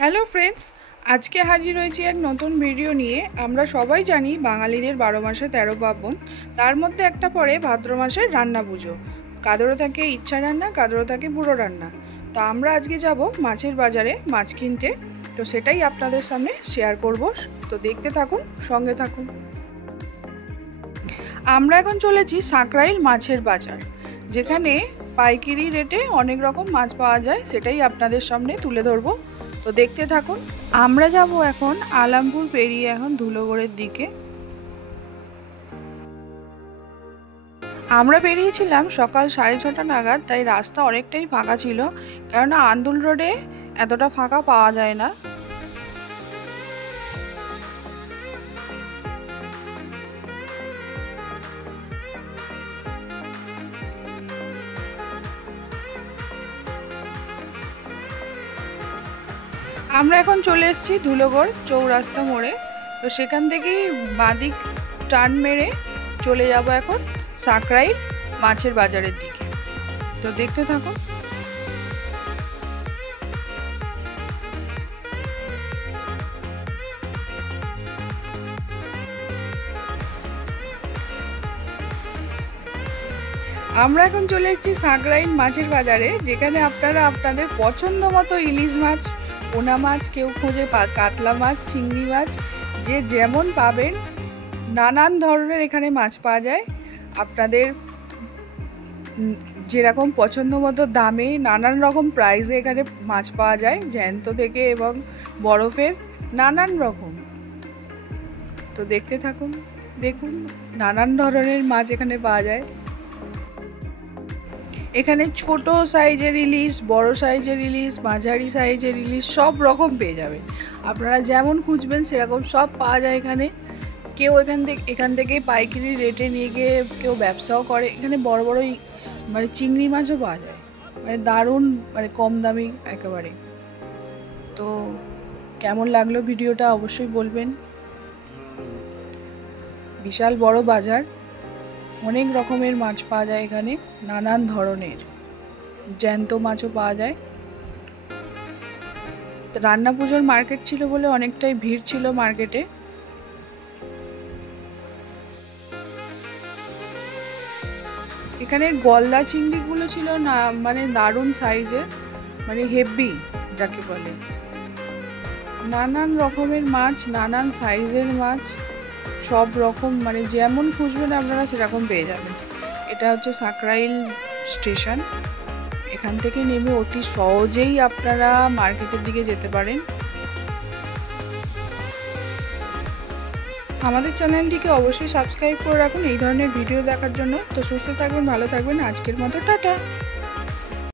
Hello friends, আজকে হাজির হয়েছি এক নতুন ভিডিও নিয়ে। আমরা সবাই জানি বাঙালিদের 12 মাসে 13 পার্বণ, তার মধ্যে একটা পড়ে ভাদ্র মাসের রান্না পুজো। কাদেরও থাকে ইচ্ছা রান্না, কাদেরও থাকে পুরো রান্না। তো আমরা আজকে যাব মাছের বাজারে মাছ কিনতে, তো সেটাই আপনাদের সামনে শেয়ার করব। তো দেখতে থাকুন, সঙ্গে থাকুন। আমরা এখন চলেছি সাঁকরাইল মাছের বাজার, যেখানে পাইকারি রেটে অনেক রকম মাছ পাওয়া যায়, সেটাই আপনাদের সামনে তুলে ধরবো। তো দেখতে থাকুন। আমরা যাব এখন আলামপুর পেরিয়ে এখন ধুলোগড়ের দিকে। আমরা বেরিয়েছিলাম সকাল 6:30 নাগাদ, তাই রাস্তা অনেকটাই ফাঁকা ছিল, কেননা আন্দুল রোডে এতটা ফাঁকা পাওয়া যায় না। আমরা এখন চলে এসেছি ধুলোগড় চৌরাস্তা মোড়ে। তো সেখান থেকেই বাঁদিক টার্ন মেরে চলে যাব এখন সাঁকরাইল মাছের বাজারের দিকে। তো দেখতে থাকুন। আমরা এখন চলে এসেছি সাঁকরাইল মাছের বাজারে, যেখানে আপনারা আপনাদের পছন্দ মতো ইলিশ মাছ, পোনা মাছ, কেউ খোঁজে কাতলা মাছ, চিংড়ি মাছ, যে যেমন পাবেন নানান ধরনের এখানে মাছ পাওয়া যায়। আপনাদের যেরকম পছন্দ মতো দামে নানান রকম প্রাইসে এখানে মাছ পাওয়া যায়, জ্যান্ত থেকে এবং বরফের নানান রকম। তো দেখতে থাকুন, দেখুন নানান ধরনের মাছ এখানে পাওয়া যায়। এখানে ছোট সাইজের ইলিশ, বড় সাইজের ইলিশ, মাঝারি সাইজের ইলিশ সব রকম পেয়ে যাবেন। আপনারা যেমন খুঁজবেন সেরকম সব পাওয়া যায় এখানে। কেউ এখান থেকে পাইকারি রেটে নিয়ে গিয়ে কেউ ব্যবসাও করে। এখানে বড় বড় মানে চিংড়ি মাছও পাওয়া যায়, মানে দারুণ, মানে কম দামি একেবারে। তো কেমন লাগলো ভিডিওটা অবশ্যই বলবেন। বিশাল বড় বাজার, অনেক রকমের মাছ পাওয়া যায় এখানে, নানান ধরনের জ্যান্ত মাছও পাওয়া যায়। রান্না পুজোর মার্কেট ছিল বলে অনেকটাই ভিড় ছিল মার্কেটে। এখানে গলদা চিংড়িগুলো ছিল না, মানে দারুণ সাইজের, মানে হেভি যাকে বলে। নানান রকমের মাছ, নানান সাইজের মাছ, সব রকম, মানে যেমন খুঁজবেন আপনারা সেরকম পেয়ে যাবেন। এটা হচ্ছে সাঁকরাইল স্টেশন। এখান থেকে নেমে অতি সহজেই আপনারা মার্কেটের দিকে যেতে পারেন। আমাদের চ্যানেলটিকে অবশ্যই সাবস্ক্রাইব করে রাখুন এই ধরনের ভিডিও দেখার জন্য। তো সুস্থ থাকবেন, ভালো থাকবেন, আজকের মতো টাটা।